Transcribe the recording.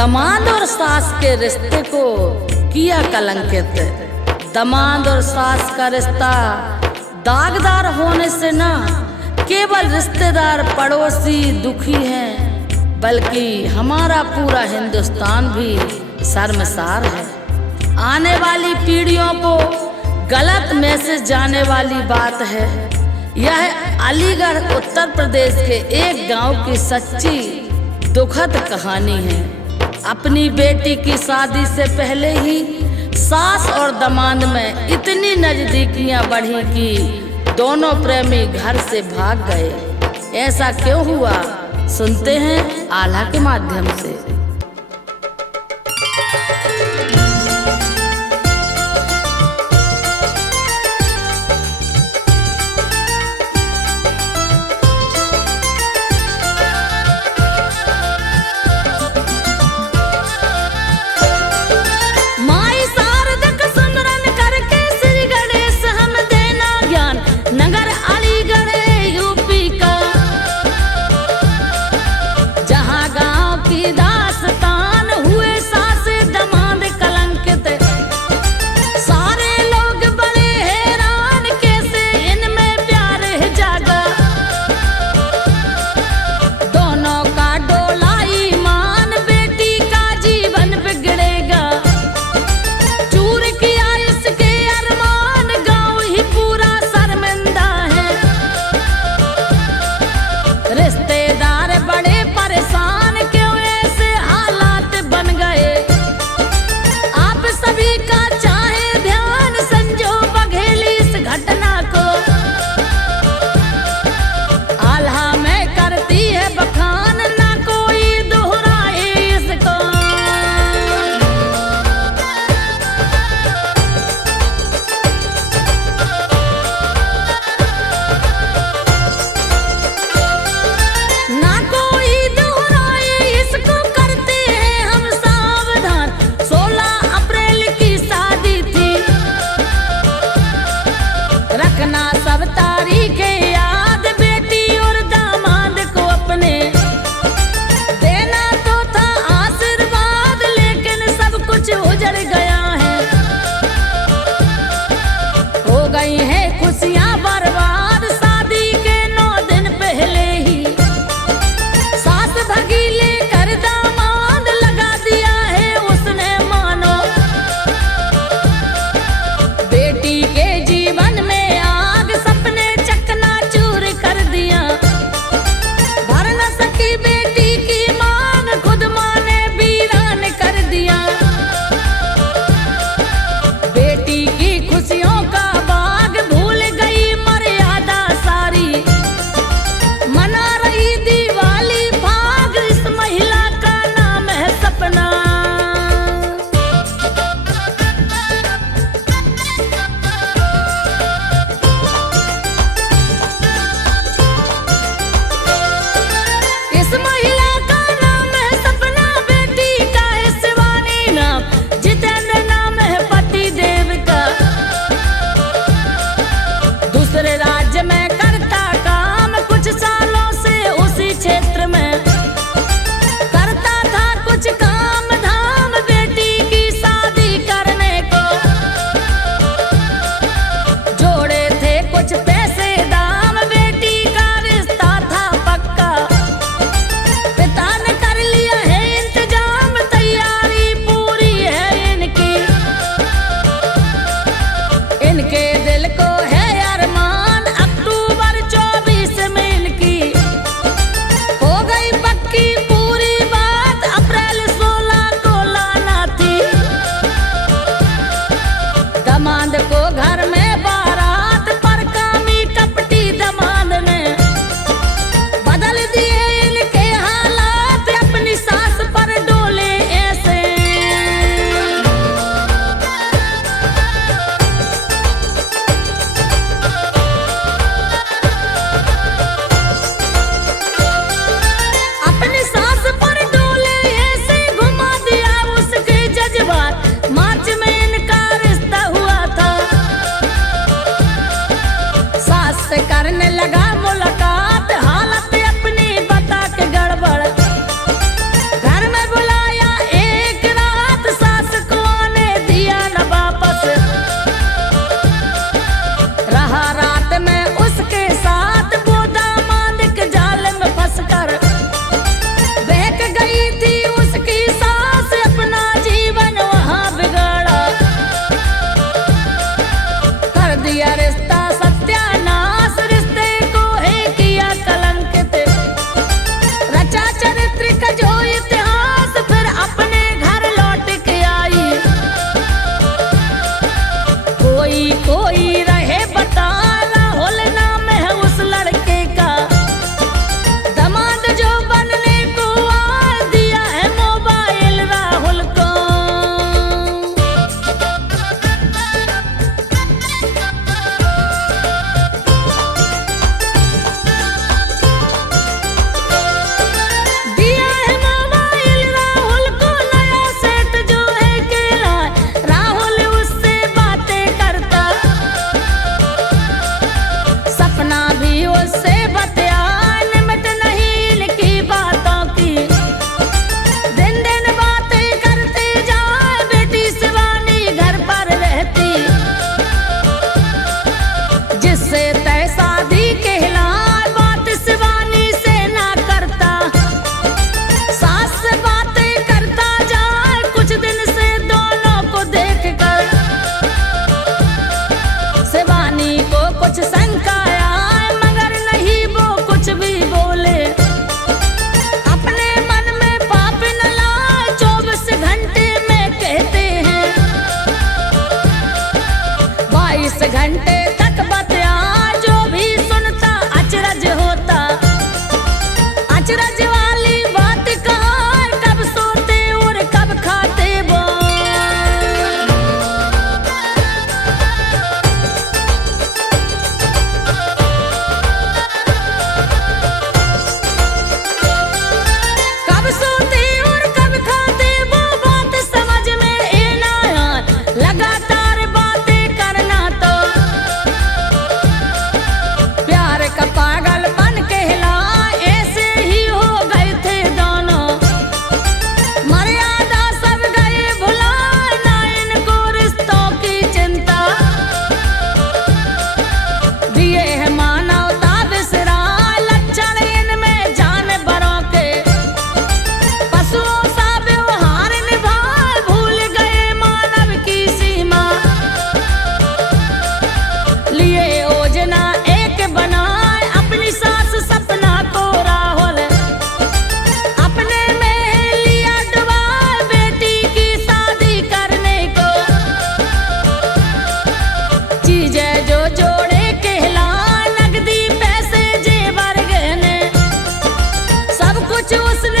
दामाद और सास के रिश्ते को किया कलंकित। दामाद और सास का रिश्ता दागदार होने से ना केवल रिश्तेदार पड़ोसी दुखी हैं, बल्कि हमारा पूरा हिंदुस्तान भी शर्मसार है। आने वाली पीढ़ियों को गलत मैसेज जाने वाली बात है। यह अलीगढ़ उत्तर प्रदेश के एक गांव की सच्ची दुखद कहानी है। अपनी बेटी की शादी से पहले ही सास और दामाद में इतनी नजदीकियां बढ़ी कि दोनों प्रेमी घर से भाग गए। ऐसा क्यों हुआ, सुनते हैं आल्हा के माध्यम से। नगर अलीगढ़ यूपी का, जहाँ गांव की दाल जो इतिहास फिर अपने घर लौट के आई। कोई कोई रहे बता राहुल नाम है उस लड़के का, दामाद जो बनने को आ दिया है मोबाइल राहुल को। दिया है मोबाइल राहुल को नया सेट जो है केला, राहुल उससे बातें करता, सपना भी उससे बतिया निमट नहीं इनकी बातों की। दिन दिन बातें करते जाए बेटी शिवानी घर पर रहती, जिससे तय शादी कहलाए बात शिवानी से ना करता। सास से बातें करता जाए कुछ दिन से दोनों को देख कर, शिवानी को कुछ शंका आए मगर नहीं वो कुछ भी बोले। अपने मन में पाप न लाए 24 घंटे में कहते हैं, 22 घंटे तक बतिया जो भी सुनता अचरज होता। अचरज वाली बात कहाँ कब सोते और कब खाते वो। कब सोते और कब खाते वो बात समझ में ए ना आए। लगातार बातें करना तो प्यार का पागलपन कहला, ऐसे ही हो गए थे दोनों। मर्यादा सब गए भुला ना इनको रिश्तों की चिंता, दिए है मानवता बिसरा लक्षण इनमें जानवरों के। पशुओं सा व्यवहार निभाए भूल गए मानव की सीमा, लिए योजना एक बनाए अपनी सास सपना को राहुल। अपने में लिया डुबाए बेटी की शादी करने को, चीजें जो जोड़े कहला नगदी पैसे जेवर गहने, सब कुछ उसने